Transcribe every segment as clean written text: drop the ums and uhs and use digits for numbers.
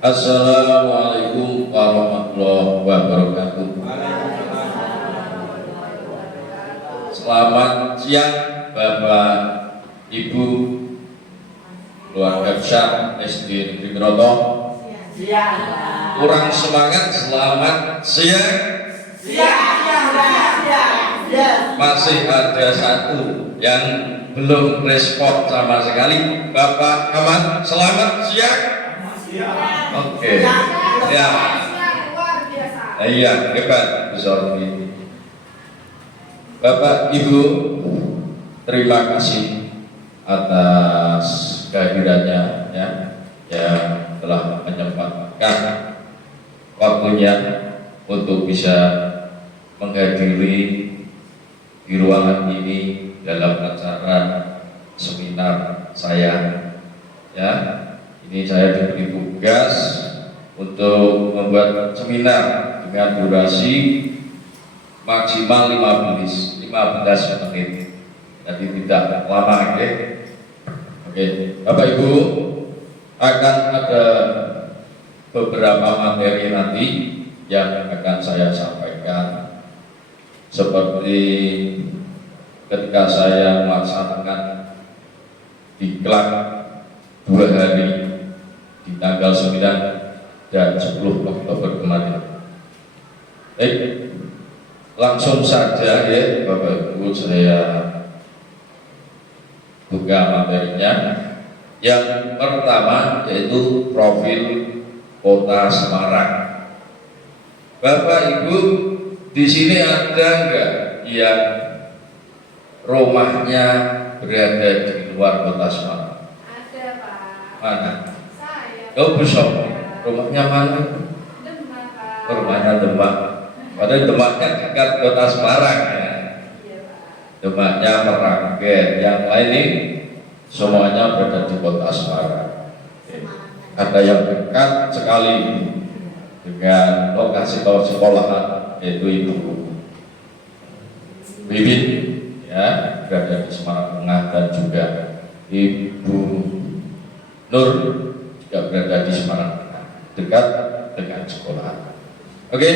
Assalamualaikum warahmatullahi wabarakatuh. Selamat siang Bapak Ibu keluarga besar SD Negeri Broto. Kurang semangat, selamat siang. Masih ada satu yang belum respon sama sekali. Bapak Ahmad, selamat siang. Oke. Ya. Iya, hebat besar ini. Bapak Ibu, terima kasih atas kehadirannya ya, yang telah menyempatkan waktunya untuk bisa menghadiri di ruangan ini dalam acara seminar saya ya. Ini saya diberi tugas untuk membuat seminar dengan durasi maksimal 15 menit. Jadi tidak lama, oke? Oke, Bapak Ibu, akan ada beberapa materi nanti yang akan saya sampaikan, seperti ketika saya melaksanakan diklat 2 hari di tanggal 9 dan 10 Oktober kemarin. Langsung saja ya Bapak Ibu, saya buka materinya. Yang pertama yaitu profil Kota Semarang. Bapak Ibu, di sini ada enggak yang rumahnya berada di luar Kota Semarang? Ada, Pak. Mana? Saya. Oh, besok. Rumahnya mana? Demak, Pak. Rumahnya Demak. Padahal Demaknya dekat Kota Semarang ya. Iya, Pak. Demaknya Meranggen. Yang lain ini semuanya berada di Kota Semarang. Ada yang dekat sekali dengan lokasi sekolahan, yaitu Ibu Bibit ya, berada di Semarang Tengah, dan juga Ibu Nur juga berada di Semarang Tengah, dekat dengan sekolah. Oke.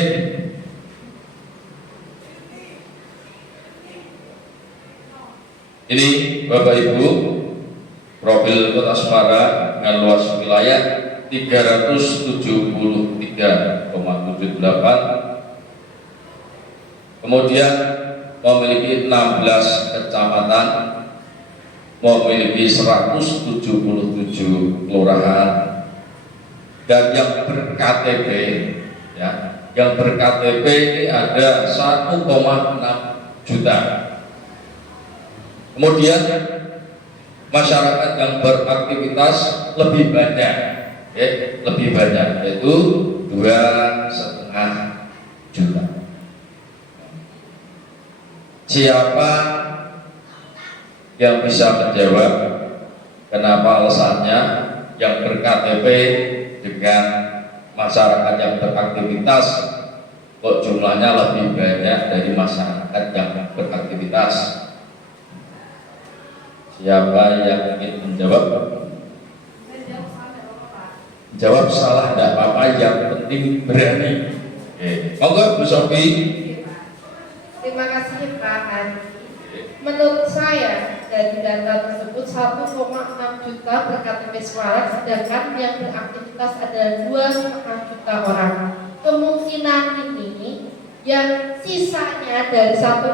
Ini Bapak Ibu profil Kota Semarang dengan luas wilayah 373,78, kemudian memiliki 16 kecamatan, memiliki 177 kelurahan, dan yang ber-KTP ya, yang ber-KTP ini ada 1,6 juta. Kemudian masyarakat yang beraktivitas lebih banyak ya, yaitu 2,5 juta. Siapa yang bisa menjawab kenapa alasannya yang ber-KTP dengan masyarakat yang beraktivitas kok jumlahnya lebih banyak dari masyarakat yang beraktivitas? Siapa yang ingin menjawab? Jawab salah tidak apa-apa, yang penting berani. Oke, monggo Bu Sofi. Terima kasih Pak Andi. Menurut saya dari data tersebut 1,6 juta ber-KTP Semarang, sedangkan yang beraktivitas ada 2,5 juta orang. Kemungkinan ini yang sisanya dari 1,6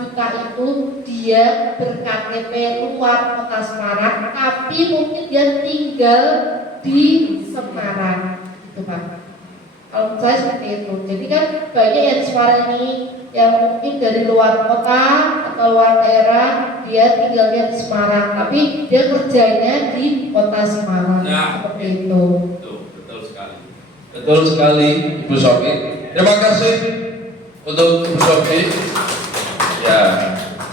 juta itu dia ber-KTP luar Kota Semarang, tapi mungkin dia tinggal di Semarang, gitu Pak. Kalau saya seperti itu. Jadi kan banyak yang di Semarang ini yang mungkin dari luar kota atau luar daerah, dia tinggalnya di Semarang, tapi dia kerjanya di Kota Semarang. Nah, seperti itu. Betul sekali. Betul sekali Ibu Sofi. Terima kasih untuk Bu Sofi. Ya,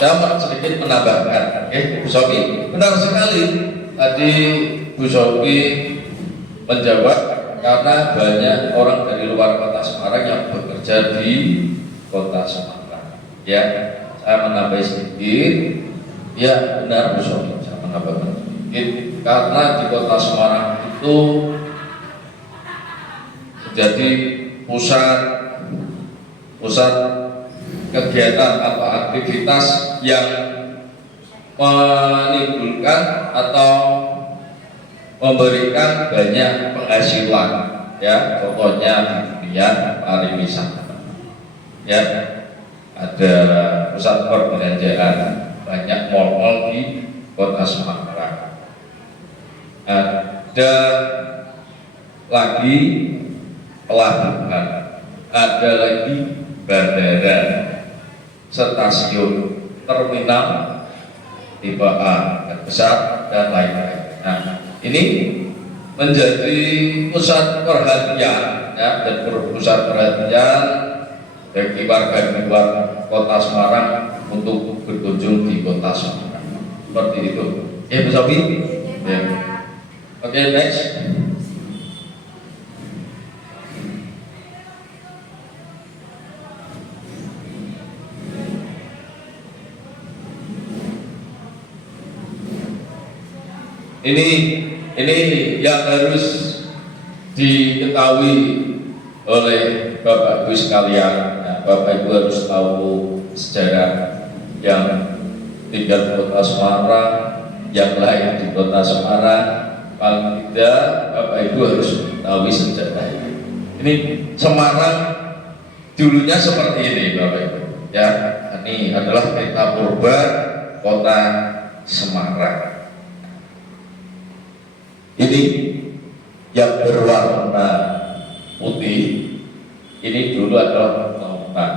saya sedikit menambahkan. Oke, Bu Sofi, benar sekali tadi Bu Sofi menjawab, karena banyak orang dari luar Kota Semarang yang bekerja di Kota Semarang. Ya, saya menambah sedikit. Ya, benar Bu Sofi, saya menambahkan sedikit. Karena di Kota Semarang itu menjadi pusat kegiatan atau aktivitas yang menimbulkan atau memberikan banyak penghasilan, ya, contohnya di bidang pariwisata, ya, ada pusat perbelanjaan, banyak mal-mal di Kota Semarang, ada lagi pelabuhan, ada lagi bandara, stasiun, terminal tipe A, besar, dan lain-lain. Nah, ini menjadi pusat perhatian, ya, dan pusat perhatian bagi warga di luar Kota Semarang untuk berkunjung di Kota Semarang. Seperti itu. Ya, Bu Sofi. Ya. Oke, next. Ini yang harus diketahui oleh Bapak Ibu sekalian. Nah, Bapak Ibu harus tahu sejarah yang tinggal di Kota Semarang, yang lain di Kota Semarang. Paling tidak Bapak Ibu harus tahu sejarah ini. Ini Semarang dulunya seperti ini, Bapak Ibu. Ya, ini adalah peta purba Kota Semarang. Ini yang berwarna putih, ini dulu adalah lautan.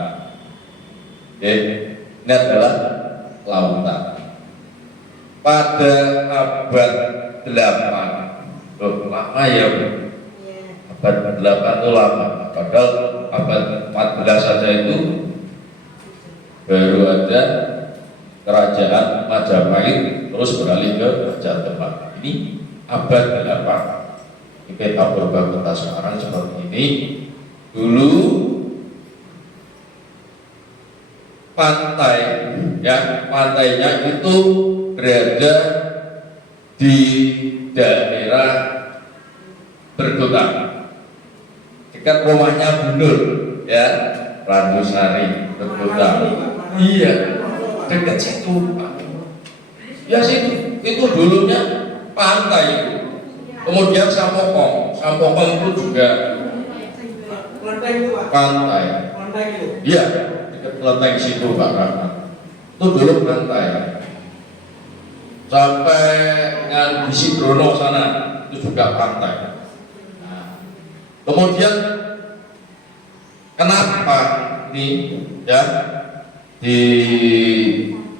Ini adalah lautan. Pada abad 8, lama ya, Bu? Abad 8 itu lama. Padahal abad 14 saja itu baru ada kerajaan Majapahit, terus beralih ke Raja Demak. Ini abad 8. Ini peta purba Kota Semarang seperti ini. Dulu pantai, ya, pantainya itu berada di daerah Bergota, dekat rumahnya Bunur, ya, Randusari, Bergota. Iya, dekat situ, Pak. Ya, situ itu dulunya pantai itu. Kemudian Sampokong itu juga pantai. Iya, dekat kelenteng situ, Pak Rahmat. Itu dulu pantai. Sampai dengan di Sidrono sana itu juga pantai. Nah, kemudian kenapa ini, ya, di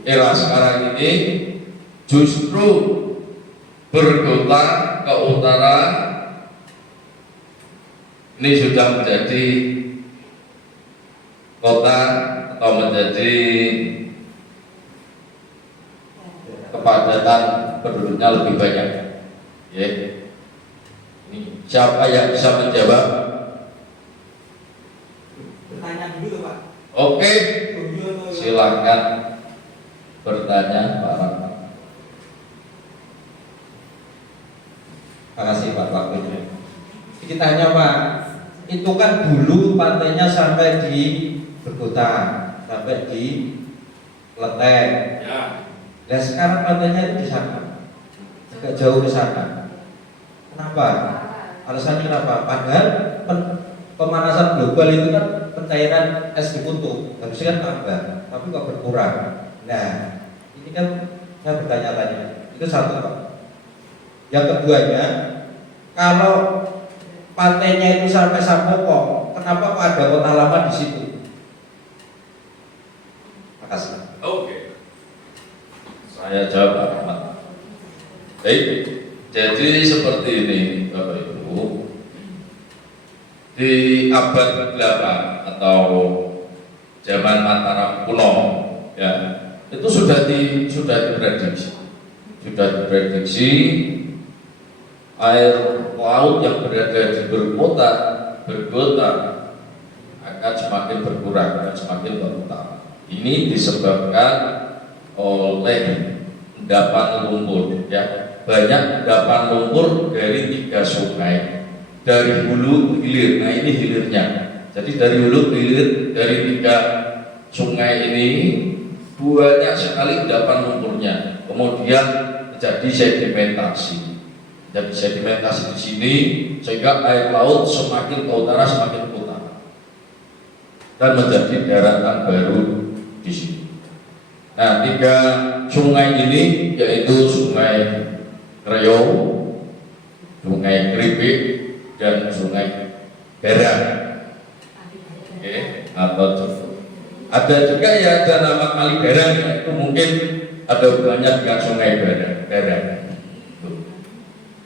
era sekarang ini justru Bergota ke utara ini sudah menjadi kota atau menjadi kepadatan penduduknya lebih banyak. Ya. Ini siapa yang bisa menjawab? Bertanya dulu, Pak. Oke, silakan bertanya, Pak Rahmat. Terima kasih Pak waktunya. Kita tanya Pak, itu kan dulu pantainya sampai di Bergota, sampai di Kelenteng. Ya. Dan sekarang pantainya itu di sana, agak jauh ke sana. Kenapa? Alasannya kenapa? Padahal pemanasan global itu kan pencairan es di kutub harusnya kan tambah, tapi kok berkurang. Nah, ini kan saya bertanya-tanya. Itu satu Pak. Yang keduanya, kalau pantainya itu sampai Sampokong, kenapa kok ada kota lama di situ? Makasih. Oke. Saya jawab, Pak Rahmat. Baik. Jadi seperti ini, Bapak Ibu. Di abad 8 atau zaman Mataram kuno, ya, itu sudah diprediksi air laut yang berada di Bergota akan semakin berkurang dan semakin berutama. Ini disebabkan oleh endapan lumpur, ya, banyak endapan lumpur dari 3 sungai dari hulu ke hilir. Nah ini hilirnya. Jadi dari hulu ke hilir, dari 3 sungai ini banyak sekali endapan lumpurnya. Kemudian terjadi sedimentasi. Jadi sedimentasi di sini sehingga air laut semakin ke utara semakin ke utara dan menjadi daratan baru di sini. Nah 3 sungai ini yaitu Sungai Kreo, Sungai Keripik, dan Sungai Berang. Oke, atau ada juga ya ada nama Kali Berang, itu mungkin ada hubungannya dengan Sungai Berang.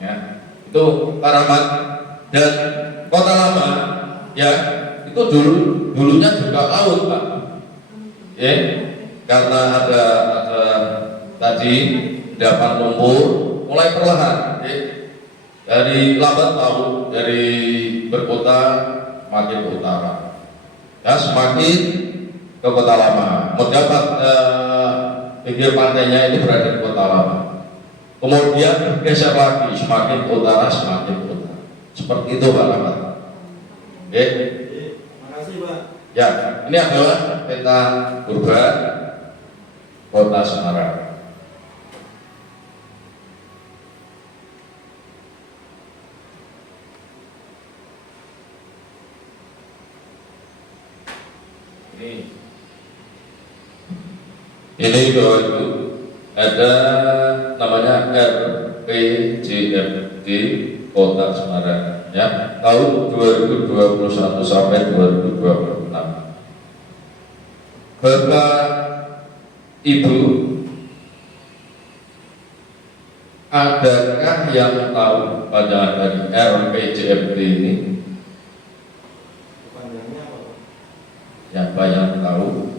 Ya, itu Karamat dan Kota Lama ya itu dulunya juga laut Pak. Ya, karena ada tadi endapan lumpur mulai perlahan ya, dari lambat laut dari berkota makin ke utara ya semakin ke Kota Lama mendapat pinggir pantainya itu berada di Kota Lama, kemudian bergeser lagi semakin ke utara seperti itu Pak Rahmat. Oke, Makasih Pak. ya ini adalah peta purba Kota Semarang. Ini Bapak Ibu ada namanya RPJMD Kota Semarang ya tahun 2021 sampai 2026. Bapak Ibu, adakah yang tahu panjangan dari RPJMD ini? Panjangnya apa Pak? Siapa yang tahu?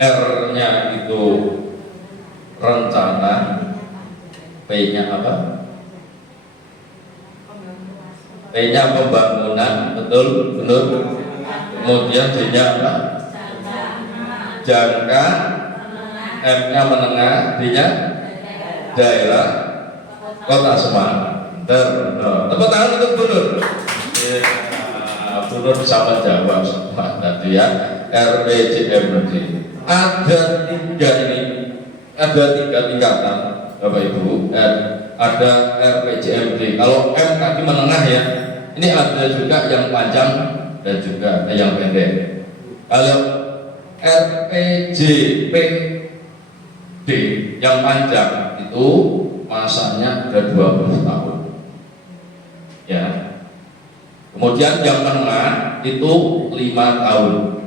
R-nya itu rencana, P-nya apa? P-nya pembangunan, betul, betul. Kemudian D-nya apa? Jangka, M-nya menengah, D-nya daerah, Kota Semarang. Tepuk tangan untuk Bunur. Ya, Bunur bisa menjawab semua tadi ya. RPJMD. Ada 3 ini, ada 3 tingkatan Bapak Ibu. Ada RPJMD. Kalau M tadi menengah ya, ini ada juga yang panjang dan juga ada yang pendek. Kalau RPJPD yang panjang itu masanya ada 20 tahun. Ya. Kemudian yang menengah itu 5 tahun.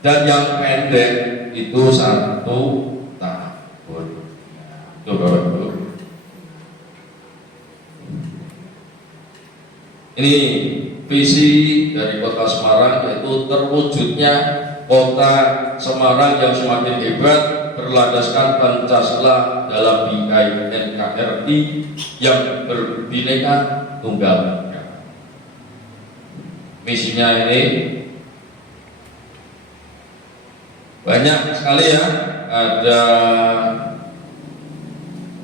Dan yang pendek itu 1 tahun. Itu Bapak Ibu. Ini visi dari Kota Semarang yaitu terwujudnya Kota Semarang yang semakin hebat berlandaskan Pancasila dalam bingkai NKRI yang berbineka tunggal ika. Misinya ini banyak sekali ya, ada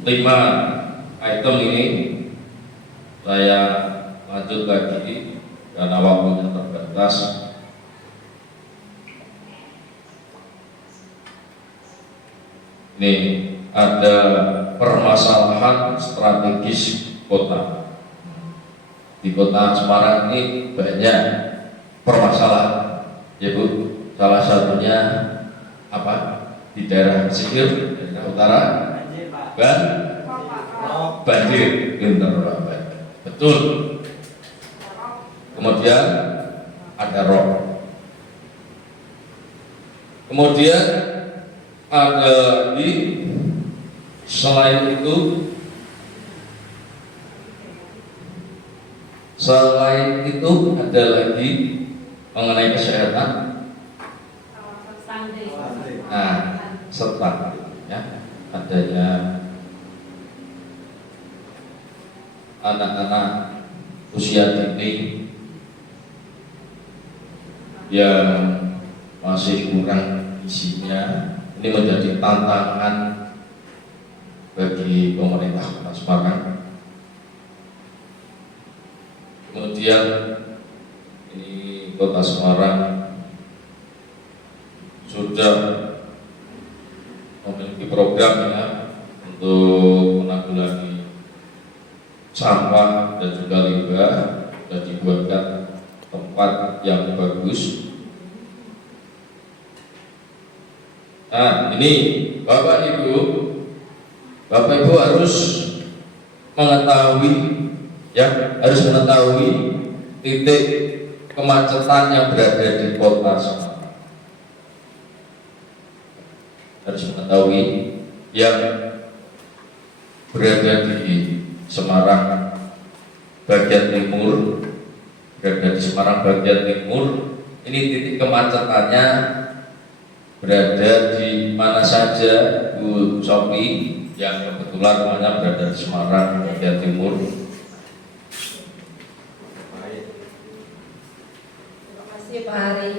5 item ini. Saya lanjut lagi karena waktunya terbatas. Ini ada permasalahan strategis kota. Di Kota Semarang ini banyak permasalahan, ya Bu. Salah satunya apa? Di daerah pesisir, daerah utara, banjir, betul. Kemudian ada rob. Kemudian ada lagi selain itu ada lagi mengenai kesehatan. Nah, serta ya adanya anak-anak usia dini yang masih kurang isinya. Ini menjadi tantangan bagi pemerintah Kota Semarang. Kemudian ini Kota Semarang sudah memiliki program ya untuk menanggulangi sampah dan juga limbah, dan dibuatkan tempat yang bagus. Nah, ini Bapak Ibu harus mengetahui ya, harus mengetahui titik kemacetan yang berada di Kota Semarang. Harus mengetahui yang berada di Semarang bagian timur, berada di Semarang bagian timur. Ini titik kemacetannya berada di mana saja, Bu Sofi, yang kebetulan rumahnya berada di Semarang bagian timur. Terima kasih Pak Ari.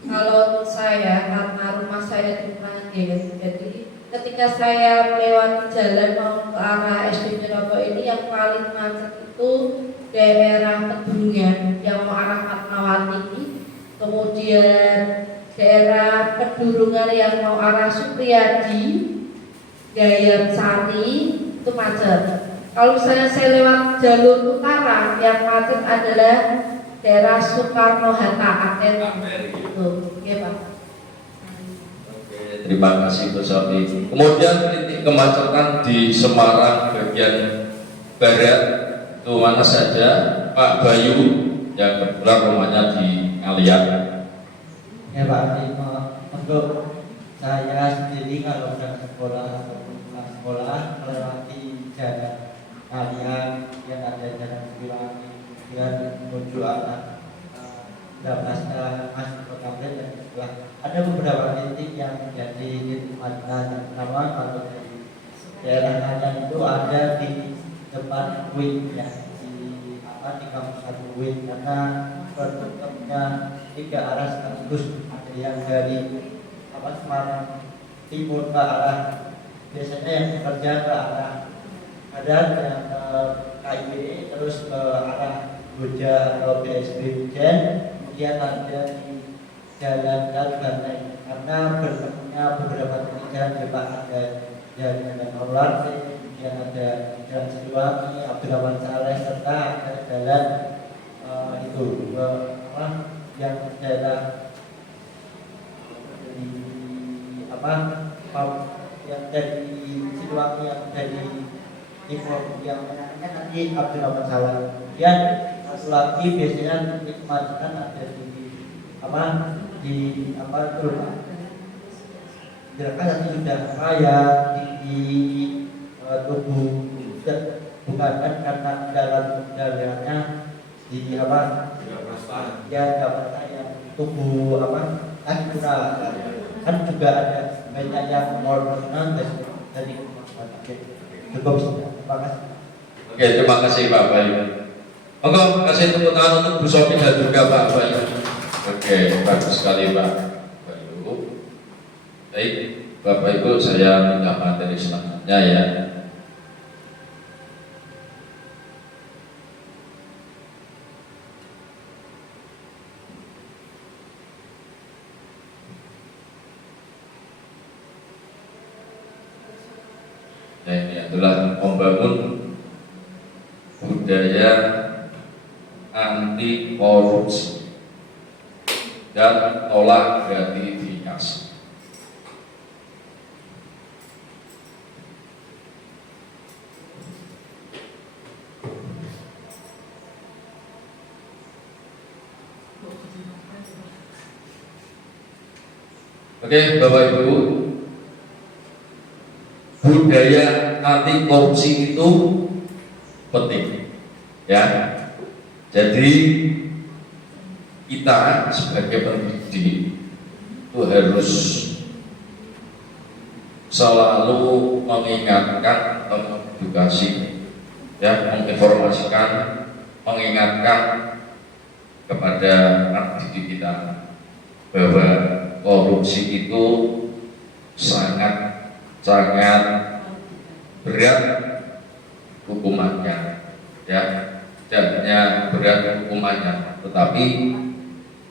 Kalau untuk saya, karena rumah saya di Pranggil, jadi ketika saya melewati jalan mau ke arah SD Miroto ini, yang paling macet itu daerah Pedurungan yang mau arah Fatmawati, kemudian daerah Pedurungan yang mau arah Supriyadi, Gayam Sari itu macet. Kalau saya lewat jalur utara, yang macet adalah daerah Soekarno Hatta itu, oke Pak. Oke, terima kasih Bu Sofi. Kemudian titik kemacetan di Semarang bagian barat itu mana saja, Pak Bayu, yang kebetulan rumahnya di Ngalian. Ya Pak, untuk saya sendiri kalau berangkat sekolah atau pulang sekolah melewati jalan kalian yang ada jalan Siliwangi dan menuju arah Dapasta masuk ke Kampret dan setelah ada beberapa titik yang menjadi titik kemacetan. Yang pertama kalau dari daerah kalian itu ada di depan UIN ya, di kampus satu UIN, karena bertutupnya 3 arah sekaligus. Ada yang dari Semarang timur ke arah, biasanya yang bekerja ke arah Badan, yang ke KIB, terus ke arah Boja atau BSB Hujan, kemudian ada di Jalan Kalbanteng, karena bertemunya beberapa titik jalan ya Pak, ada Jalan Maulana, kemudian ada Jalan Siliwangi, Abdurrahman Saleh, serta ada jalan itu yang daerah yang dari Siliwangi, yang dari timur, yang menariknya nanti Abdurrahman Saleh. Kemudian satu lagi biasanya titik kemacetan ada di itu gerakan nanti sudah kaya di tubuh, bukan kan karena kendalanya di ya dapat yang tubuh Akura kan juga ada banyak yang mengolah dari cukup. Terima kasih. Oke, terima kasih Pak Bayu. Monggo kasih tepuk tangan untuk Bu Sofi dan juga Pak Bayu. Oke, bagus sekali Pak Bayu. Baik, Bapak Ibu, saya minta materi selanjutnya ya. Nah, ini adalah membangun budaya anti korupsi dan tolak gratifikasi. Oke, Bapak Ibu, budaya anti korupsi itu penting, ya. Jadi kita sebagai pendidik itu harus selalu mengingatkan, mengedukasi, ya, menginformasikan, mengingatkan kepada anak didik kita bahwa korupsi itu sangat berat hukumannya, ya, tidak hanya berat hukumannya, tetapi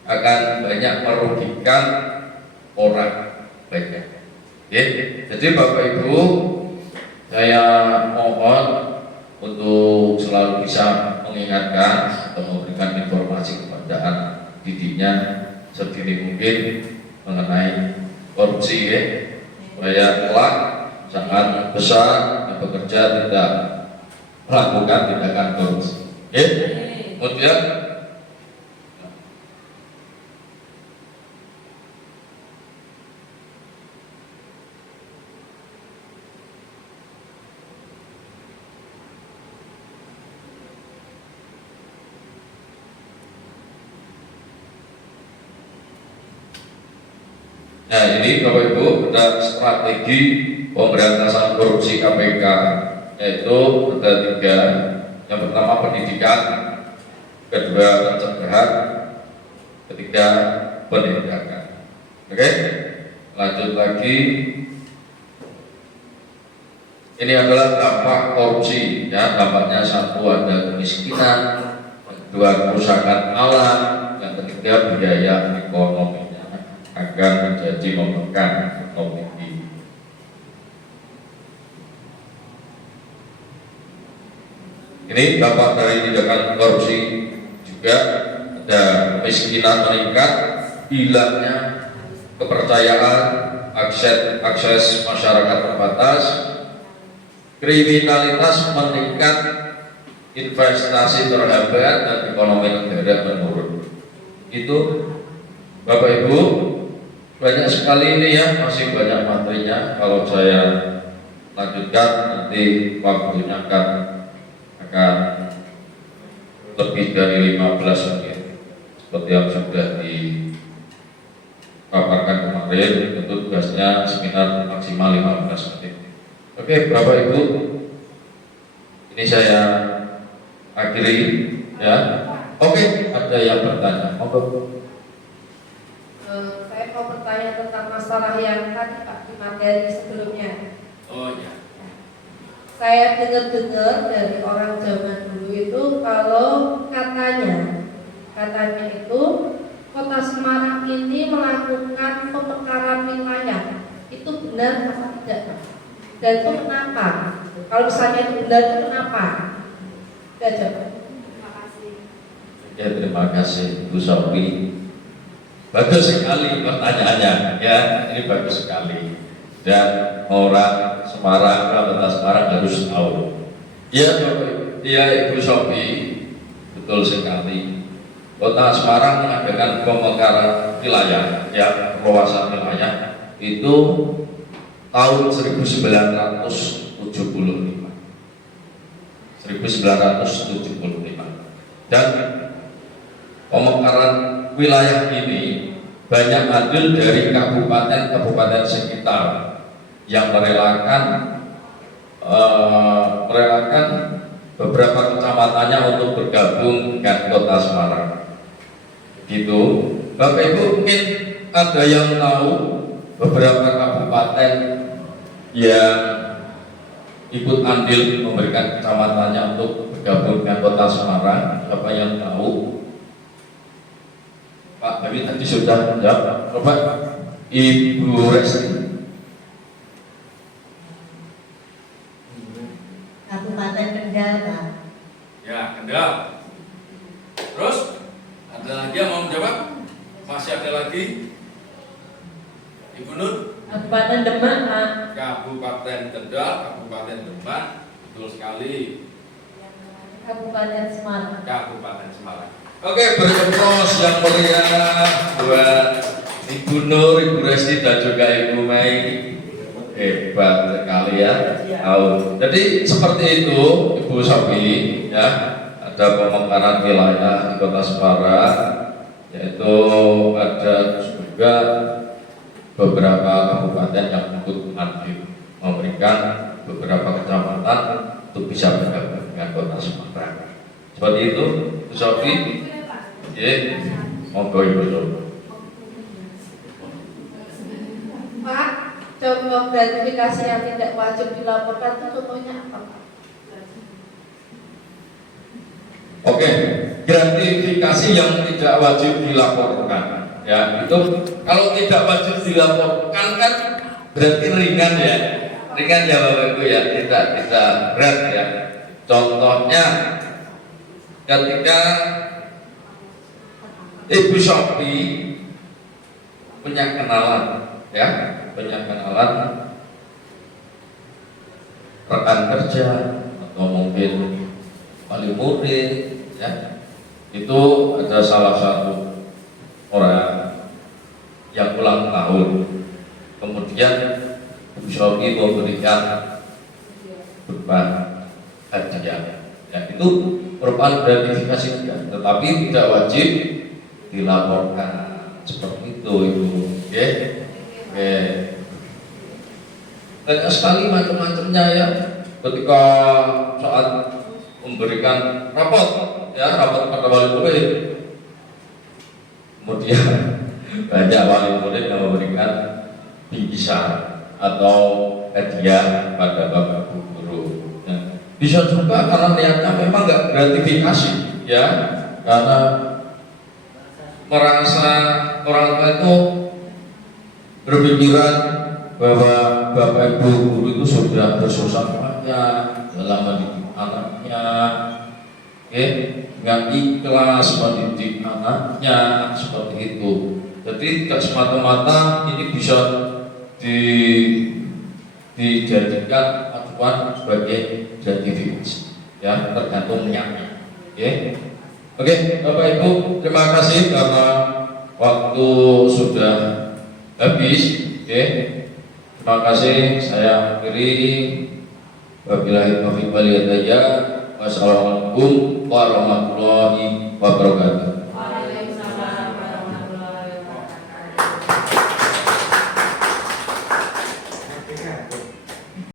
akan banyak merugikan orang banyak. Ya, jadi Bapak Ibu, saya mohon untuk selalu bisa mengingatkan atau memberikan informasi kepada anak didiknya sedini mungkin mengenai korupsi, ya, supaya kelak sangat besar yang bekerja tidak melakukan tindakan korupsi. Ya, kemudian nah, ini Bapak Ibu, ada strategi pemberantasan korupsi KPK, yaitu ada 3. Yang pertama pendidikan, kedua pencegahan, ketiga penindakan. Oke, lanjut lagi. Ini adalah dampak korupsi, ya. Dampaknya 1 ada kemiskinan, 2 kerusakan alam, yang ketiga biaya ekonominya akan menjadi membengkak ekonomi. Ini dampak dari tindakan korupsi juga ada kemiskinan meningkat, hilangnya kepercayaan, akses masyarakat terbatas, kriminalitas meningkat, investasi terhambat, dan ekonomi negara menurun. Itu Bapak Ibu, banyak sekali ini, ya, masih banyak materinya. Kalau saya lanjutkan nanti waktunya akan lebih dari 15 menit seperti yang sudah dipaparkan kemarin. Tentu tugasnya seminar maksimal 15 menit. Oke, Bapak Ibu, ini saya akhiri, ya. Oke, ada yang bertanya? Monggo. Saya mau bertanya tentang masalah yang tadi Pak di materi sebelumnya. Oh ya. Saya dengar-dengar dari orang zaman dulu itu kalau katanya itu Kota Semarang ini melakukan pemekaran wilayah. Itu benar atau tidak, Pak? Dan itu kenapa? Kalau misalnya itu benar, itu kenapa? Itu aja, Pak. Terima kasih. Ya, terima kasih Bu Sofi. Bagus sekali pertanyaannya, ya, ini bagus sekali. Dan orang Semarang, Kota Semarang harus tahu. Ya, Ibu Sofi, betul sekali. Kota Semarang mengadakan pemekaran wilayah, ya, perluasan wilayah itu tahun 1975. 1975. Dan pemekaran wilayah ini banyak andil dari kabupaten-kabupaten sekitar yang merelakan beberapa kecamatannya untuk bergabung dengan Kota Semarang. Gitu. Bapak Ibu mungkin ada yang tahu beberapa kabupaten yang ikut andil memberikan kecamatannya untuk bergabung dengan Kota Semarang. Siapa yang tahu? Pak David tadi sudah menjawab. Coba Ibu Resti. Kabupaten Kendal, Pak. Ya, Kendal. Terus ada lagi yang mau menjawab? Masih ada lagi? Ibu Nur? Kabupaten Demak, Pak. Kabupaten Kendal, Kabupaten Demak, betul sekali. Kabupaten Semarang. Kabupaten Semarang. Oke, berkepros yang meriah buat Ibu Nur, Ibu Resti, dan juga Ibu Mei. Hebat sekali, ya. Tahu. Jadi seperti itu, Ibu Sofi, ya. Ada pemekaran wilayah di Kota Semarang, yaitu ada juga beberapa kabupaten yang ikut andil memberikan beberapa kecamatan untuk bisa bergabung dengan Kota Semarang. Seperti itu, Bu Sofi. Ya, monggo Ibu Sofi. Pak, contoh gratifikasi yang tidak wajib dilaporkan itu contohnya apa, Pak? Oke, gratifikasi yang tidak wajib dilaporkan, ya itu kalau tidak wajib dilaporkan kan berarti ringan ya, Bapak Ibu ya, tidak berat ya. Contohnya ketika Ibu Shopee punya kenalan, ya, rekan kerja atau mungkin wali murid, ya, itu ada salah satu orang yang ulang tahun, kemudian Ibu Shopee memberikan berupa hadiah, ya, itu merupakan gratifikasi juga, tetapi tidak wajib dilaporkan seperti itu, Ibu. Oke, oke. Banyak sekali macam-macamnya ya, ketika saat memberikan rapot, ya, rapot pada wali murid, kemudian banyak wali murid yang memberikan bingkisan atau hadiah pada bapak guru. Ya. Bisa juga karena niatnya memang nggak gratifikasi, ya, karena merasa orang tua itu berpikiran bahwa bapak ibu guru itu sudah bersusah payah dalam mendidik anaknya, oke, dengan ikhlas mendidik anaknya seperti itu. Jadi tidak semata-mata ini bisa dijadikan acuan sebagai gratifikasi, ya, tergantung niatnya. Oke, Bapak Ibu, terima kasih karena waktu sudah habis. Terima kasih, saya akhiri. Wabillahi taufiq wal hidayah. Wassalamualaikum warahmatullahi wabarakatuh.